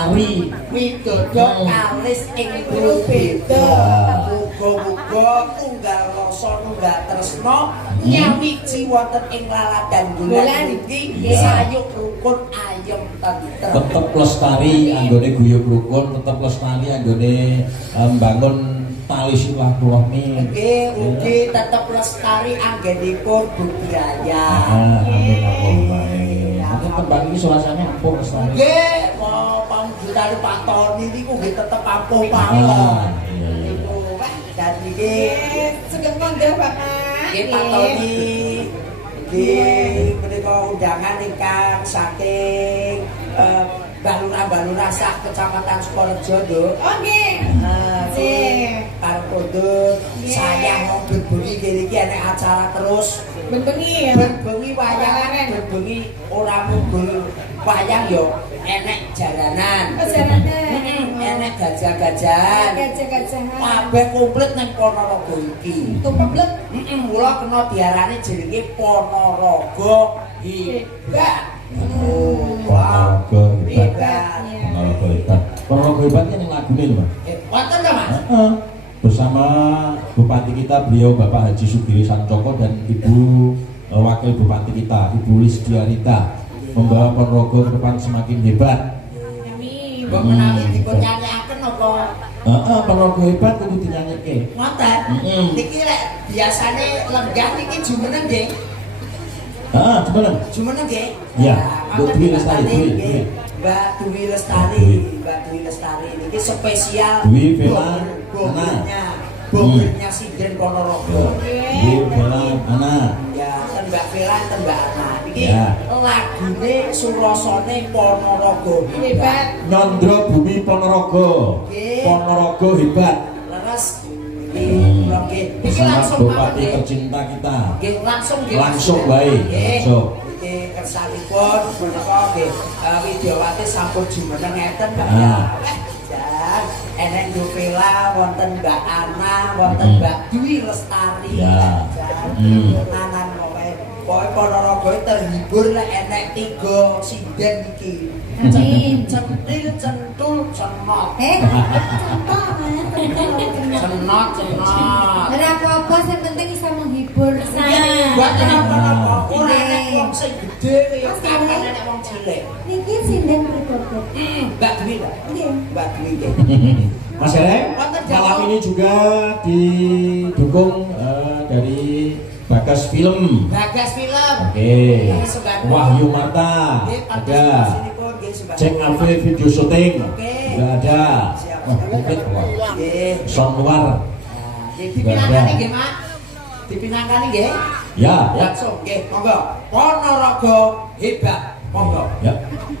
Lestari widodo kalis ing beda muga-muga tunggal rasa nunggal tresna nyawiji wonten ing laladan bulan iki sayuk rukun ayem tentrem tetep lestari anggone guyub rukun tetep lestari anggone mbangun tali silaturahmi ugi tetep lestari anggenipun budaya amin Allahumma tembang ini suasananya ampuh lestari nggih pamujudane Pak Toni niku nggih tetep ampuh mawon niku dan iki sugeng monggo Bapak nggih Pak Toni nggih menika undangan ingkang saking Balura Sak Kecamatan Sukorejo, Nduk. Oh nggih. Karo Pondok saya mau bengi kene iki enek acara terus. Bengi ya. Bengi wayang, bengi ora mugul wayang yo enek jalanan. Oh jalanan. Enek gajah-gajahan. Gajah-gajahan. Kabeh komplit nang Ponorogo iki. Tumpet. Mula kena diarani jenenge Ponorogo Hebat. Ponorogo hebat. Ponorogo hebat. Ponorogo hebat kan yang lagune lho, Mas. Wonten ta, Mas? Bersama Bupati kita beliau Bapak Haji Sugiri Sancoko dan Ibu Wakil Bupati kita Ibu Lisdiarita membawa Ponorogo ke depan semakin hebat. Amin. Mbok menawi dipun nyanyiaken apa? Ponorogo hebat kudu dinyanyike. Ngoten. Niki lek biasane lenggah niki jumeneng nggih. Jumeneng. Jumeneng nggih. Iya, Mbak Dwi Lestari, Mbak Dwi Lestari, Mbak Dwi Lestari niki spesial Dwi Vela Bogornya Sinden Ponorogo. Dwi Vela Ana. Ya, Mbak Vela dan Mbak Ana. Niki Ya. lagune surasane Ponorogo Hebat. Nyandra Bumi Ponorogo. Ponorogo hebat. Leres. Nggih, iki langsung Bupati tercinta kita. nggih langsung Langsung wae. Langsung. Nggih kersanipun menika nggih Widyawati sampun jumeneng ngeten Mbak ya. Jan enek Novela wonten Mbak Ana, wonten Mbak Dwi Lestari. Ya. Nanan pokoke Ponorogo terhibur lek enek 3 sinden iki. Centil, centul, cenot. Cenot. Ora apa-apa sing penting bisa menghibur saya. Buat apa-apa. Ora enek wong sing gedhe kaya kapan enek wong cilik. Niki sinden berkoko. Mbak Dwi lah. Nggih. Mbak Dwi nggih. Mas Ereng, malam ini juga didukung dari Bagas Film. Bagas Film. Oke. Wahyu Marta. Ada. Cek Afe video syuting. Juga ada. Wah, komplit wah. Sound luar. Dipinangkani nggih, Mak. Dipinangkani nggih. Ya, ya. Langsung nggih, monggo. Ponorogo hebat. Monggo. Ya. Thank you.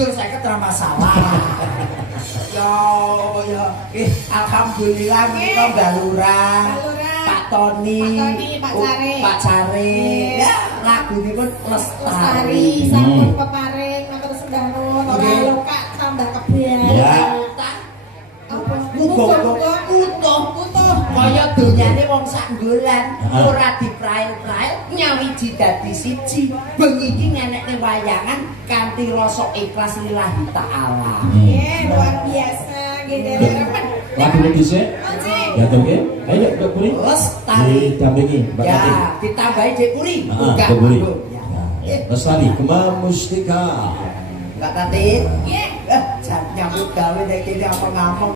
jujur saya ketera masalah. Yo, alhamdulillah kita Galurang, Pak Toni, Pak Care. Pak Care. Ya, lagu ini pun lestari. Sampun peparing matur sembah nuwun ora luka tambah kebaya. Ya. Muga-muga utuh. Kaya donyane wong sakdolan ora diprail-prail nyawiji dadi siji. Bengi iki ngenekne wayangan kanthi rasa ikhlas lillahi taala. Luar biasa gini remen. Lagu ini dhisik. Ya toh nggih. Ayo Mbak Puri. Lestari. Didampingi Mbak Tati. Ya, ditambahi Cek Puri. Mbak Puri. Ya. Lestari Gema Mustika. Enggak Tati. Nggih. Nyambut gawe nek kene apa ngomong.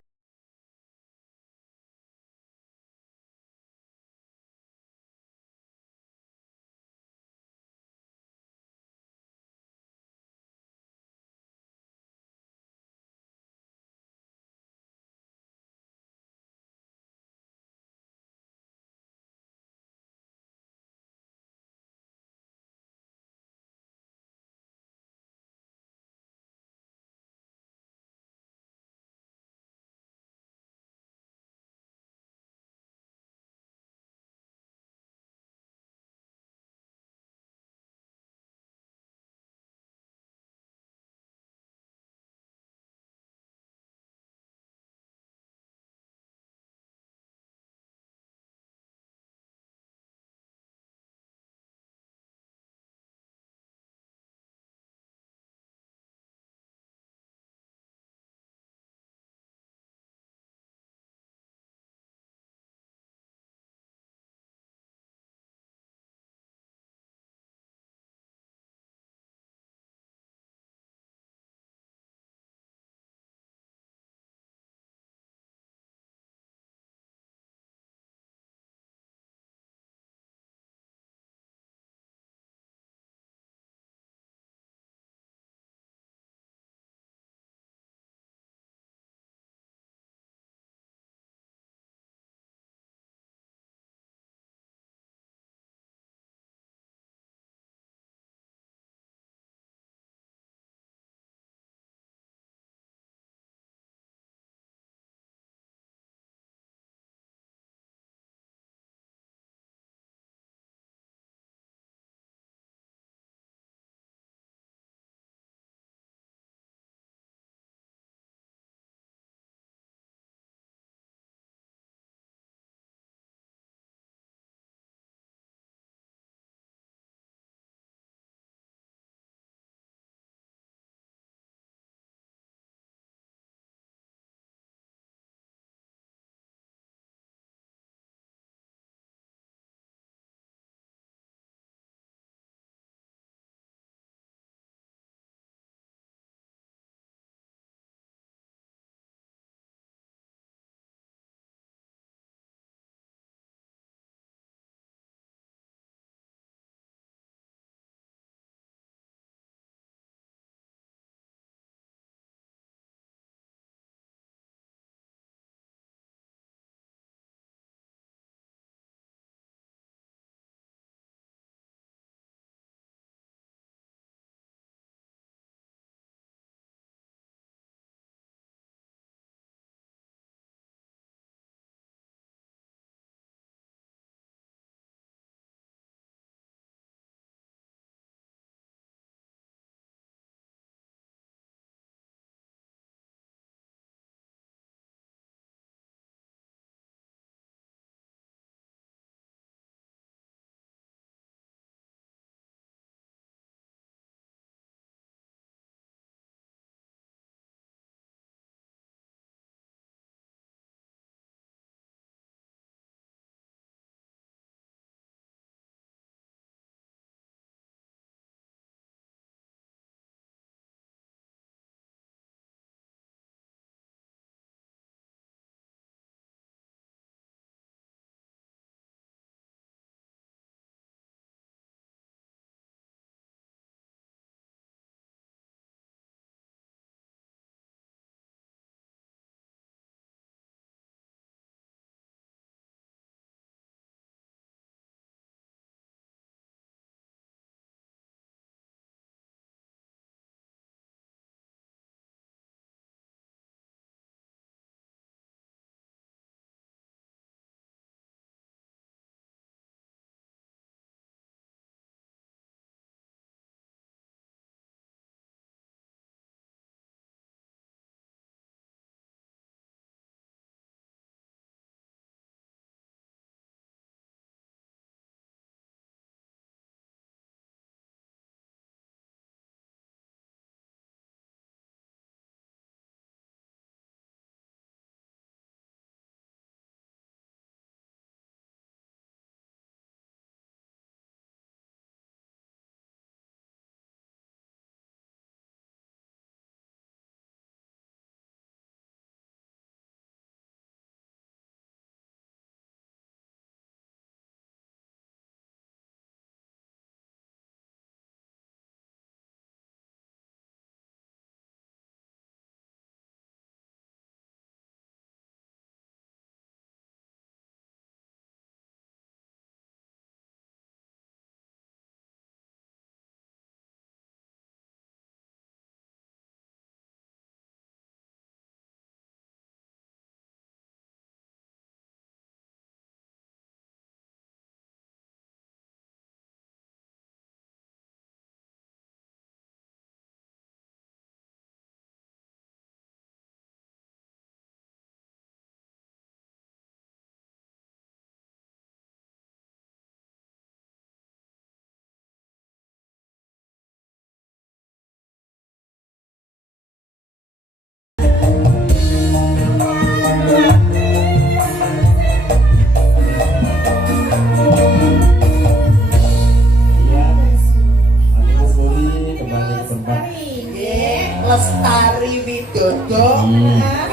Lestari Widodo. Hmm.